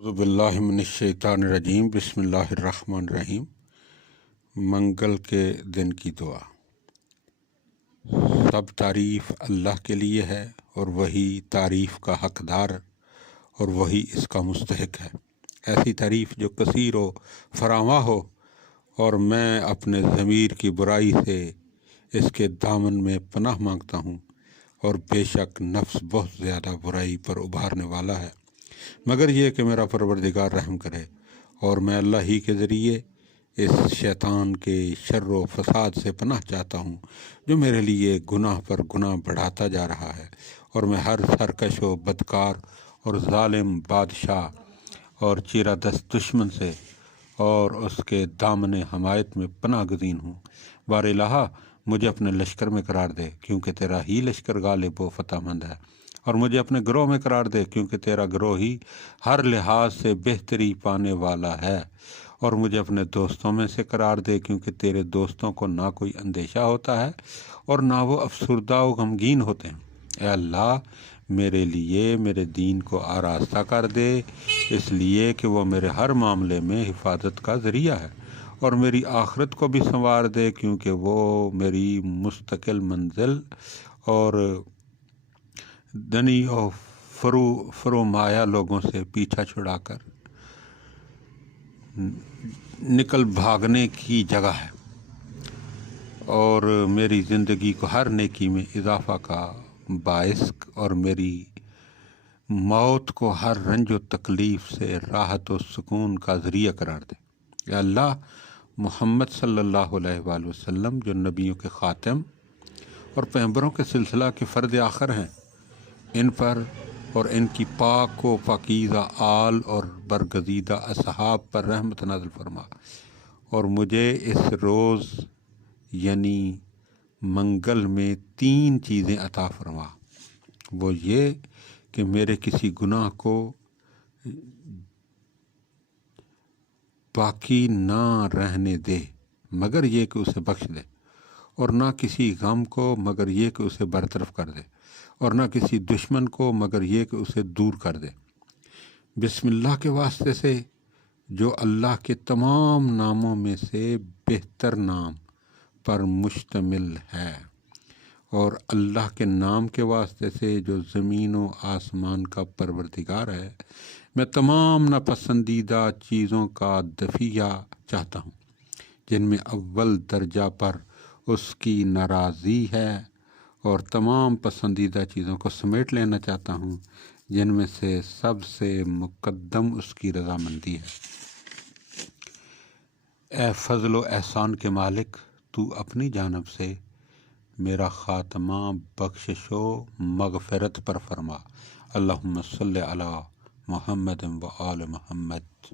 اعوذ باللہ من الشیطان الرجیم، بسم اللہ الرحمن الرحیم۔ منگل کے دن کی دعا۔ سب تعریف اللہ کے لیے ہے اور وہی تعریف کا حقدار اور وہی اس کا مستحق ہے۔ ایسی تعریف جو کثیر و فراواں ہو، اور میں اپنے ضمیر کی برائی سے اس کے دامن میں پناہ مانگتا ہوں، اور بے شک نفس بہت زیادہ برائی پر ابھارنے والا ہے، مگر یہ کہ میرا پروردگار رحم کرے۔ اور میں اللہ ہی کے ذریعے اس شیطان کے شر و فساد سے پناہ چاہتا ہوں جو میرے لیے گناہ پر گناہ بڑھاتا جا رہا ہے، اور میں ہر سرکش و بدکار اور ظالم بادشاہ اور چیرہ دست دشمن سے اور اس کے دامن حمایت میں پناہ گزین ہوں۔ بار الہٰ مجھے اپنے لشکر میں قرار دے، کیونکہ تیرا ہی لشکر غالب و فتح مند ہے، اور مجھے اپنے گروہ میں قرار دے، کیونکہ تیرا گروہ ہی ہر لحاظ سے بہتری پانے والا ہے، اور مجھے اپنے دوستوں میں سے قرار دے، کیونکہ تیرے دوستوں کو نہ کوئی اندیشہ ہوتا ہے اور نہ وہ افسردہ و غمگین ہوتے ہیں۔ اے اللہ، میرے لیے میرے دین کو آراستہ کر دے، اس لیے کہ وہ میرے ہر معاملے میں حفاظت کا ذریعہ ہے، اور میری آخرت کو بھی سنوار دے، کیونکہ وہ میری مستقل منزل اور دنی اور فرومایہ لوگوں سے پیچھا چھڑا کر نکل بھاگنے کی جگہ ہے، اور میری زندگی کو ہر نیکی میں اضافہ کا باعث اور میری موت کو ہر رنج و تکلیف سے راحت و سکون کا ذریعہ قرار دے۔ یا اللہ، محمد صلی اللہ علیہ وآلہ وسلم جو نبیوں کے خاتم اور پیغمبروں کے سلسلہ کے فرد آخر ہیں، ان پر اور ان کی پاک و پاکیزہ آل اور برگزیدہ اصحاب پر رحمت نازل فرما، اور مجھے اس روز یعنی منگل میں 3 چیزیں عطا فرما۔ وہ یہ کہ میرے کسی گناہ کو باقی نہ رہنے دے مگر یہ کہ اسے بخش دے، اور نہ کسی غم کو مگر یہ کہ اسے برطرف کر دے، اور نہ کسی دشمن کو مگر یہ کہ اسے دور کر دے۔ بسم اللہ کے واسطے سے جو اللہ کے تمام ناموں میں سے بہتر نام پر مشتمل ہے، اور اللہ کے نام کے واسطے سے جو زمین و آسمان کا پروردگار ہے، میں تمام ناپسندیدہ چیزوں کا دفیہ چاہتا ہوں، جن میں اول درجہ پر اس کی ناراضی ہے، اور تمام پسندیدہ چیزوں کو سمیٹ لینا چاہتا ہوں، جن میں سے سب سے مقدم اس کی رضامندی ہے۔ اے فضل و احسان کے مالک، تو اپنی جانب سے میرا خاتمہ بخشش و مغفرت پر فرما۔ اللہم صلی علی محمد و آل محمد۔